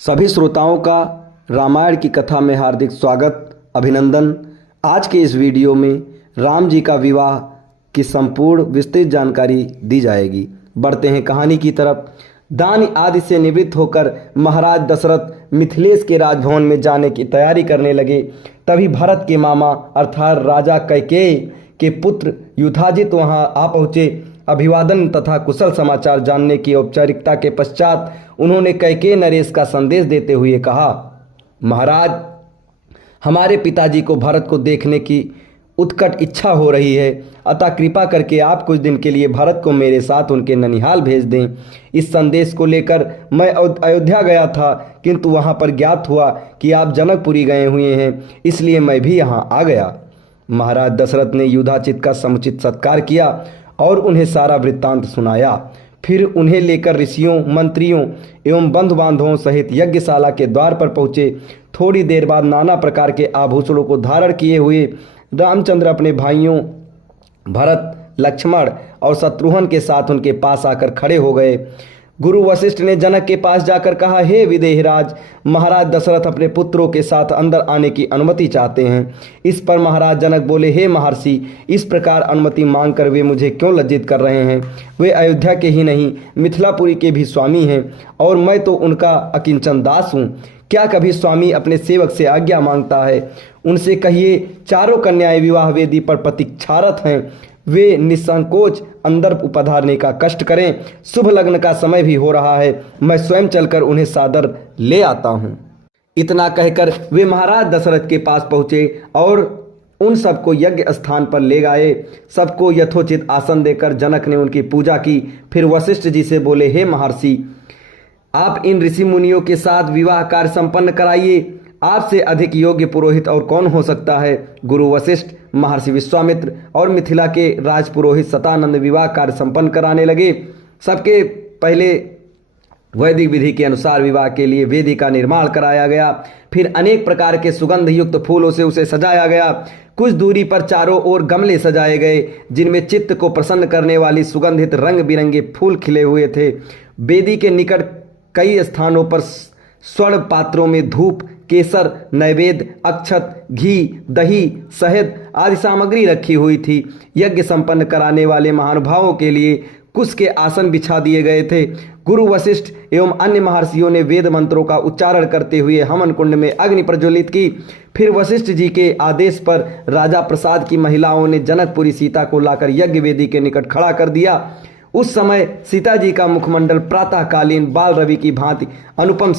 सभी श्रोताओं का रामायण की कथा में हार्दिक स्वागत, अभिनंदन। आज के इस वीडियो में राम जी का विवाह की संपूर्ण विस्तृत जानकारी दी जाएगी। बढ़ते हैं कहानी की तरफ। दान आदि से निवृत्त होकर महाराज दशरथ मिथिलेश के राजभवन में जाने की तैयारी करने लगे। तभी भरत के मामा अर्थात राजा कैकेयी के पुत्र युधाजित वहां आ पहुंचे। अभिवादन तथा कुशल समाचार जानने की औपचारिकता के पश्चात उन्होंने कैकेयी नरेश का संदेश देते हुए कहा, महाराज, हमारे पिताजी को भरत को देखने की उत्कट इच्छा हो रही है, अतः कृपा करके आप कुछ दिन के लिए भरत को मेरे साथ उनके ननिहाल भेज दें। इस संदेश को लेकर मैं अयोध्या गया था, किंतु वहां पर ज्ञात हुआ कि आप जनकपुरी गए हुए हैं, इसलिए मैं भी यहाँ आ गया। महाराज दशरथ ने युधाचित का समुचित सत्कार किया और उन्हें सारा वृत्तांत सुनाया। फिर उन्हें लेकर ऋषियों, मंत्रियों एवं बंधु बांधवों सहित यज्ञशाला के द्वार पर पहुंचे। थोड़ी देर बाद नाना प्रकार के आभूषणों को धारण किए हुए रामचंद्र अपने भाइयों भरत, लक्ष्मण और शत्रुघ्न के साथ उनके पास आकर खड़े हो गए। गुरु वशिष्ठ ने जनक के पास जाकर कहा, हे विदेहराज, महाराज दशरथ अपने पुत्रों के साथ अंदर आने की अनुमति चाहते हैं। इस पर महाराज जनक बोले, हे महर्षि, इस प्रकार अनुमति मांगकर वे मुझे क्यों लज्जित कर रहे हैं? वे अयोध्या के ही नहीं, मिथिलापुरी के भी स्वामी हैं और मैं तो उनका अकिंचन दास हूँ। क्या कभी स्वामी अपने सेवक से आज्ञा मांगता है? उनसे कहिए, चारों कन्याएं विवाह वेदी पर प्रतीक्षारत हैं, वे निसंकोच अंदर पधारने का कष्ट करें। शुभ लग्न का समय भी हो रहा है, मैं स्वयं चलकर उन्हें सादर ले आता हूँ। इतना कहकर वे महाराज दशरथ के पास पहुँचे और उन सबको यज्ञ स्थान पर ले गए। सबको यथोचित आसन देकर जनक ने उनकी पूजा की। फिर वशिष्ठ जी से बोले, हे महर्षि, आप इन ऋषि मुनियों के साथ विवाह कार्य संपन्न कराइए। आपसे अधिक योग्य पुरोहित और कौन हो सकता है? गुरु वशिष्ठ, महर्षि विश्वामित्र और मिथिला के राजपुरोहित सतानंद विवाह कार्य संपन्न कराने लगे। सबके पहले वैदिक विधि के अनुसार विवाह के लिए वेदी का निर्माण कराया गया। फिर अनेक प्रकार के सुगंध युक्त फूलों से उसे सजाया गया। कुछ दूरी पर चारों ओर गमले सजाए गए, जिनमें चित्त को प्रसन्न करने वाली सुगंधित रंग बिरंगे फूल खिले हुए थे। वेदी के निकट कई स्थानों पर स्वर्ण पात्रों में धूप, केसर, नैवेद्य, अक्षत, घी, दही, शहद आदि सामग्री रखी हुई थी। यज्ञ संपन्न कराने वाले महानुभावों के लिए कुश के आसन बिछा दिए गए थे। गुरु वशिष्ठ एवं अन्य महर्षियों ने वेद मंत्रों का उच्चारण करते हुए हवन कुंड में अग्नि प्रज्वलित की। फिर वशिष्ठ जी के आदेश पर राजा प्रसाद की महिलाओं ने जनकपुरी सीता को लाकर यज्ञ वेदी के निकट खड़ा कर दिया। उस समय सीता जी का मुखमंडल प्रातःकालीन बाल रवि की भांति अनुपम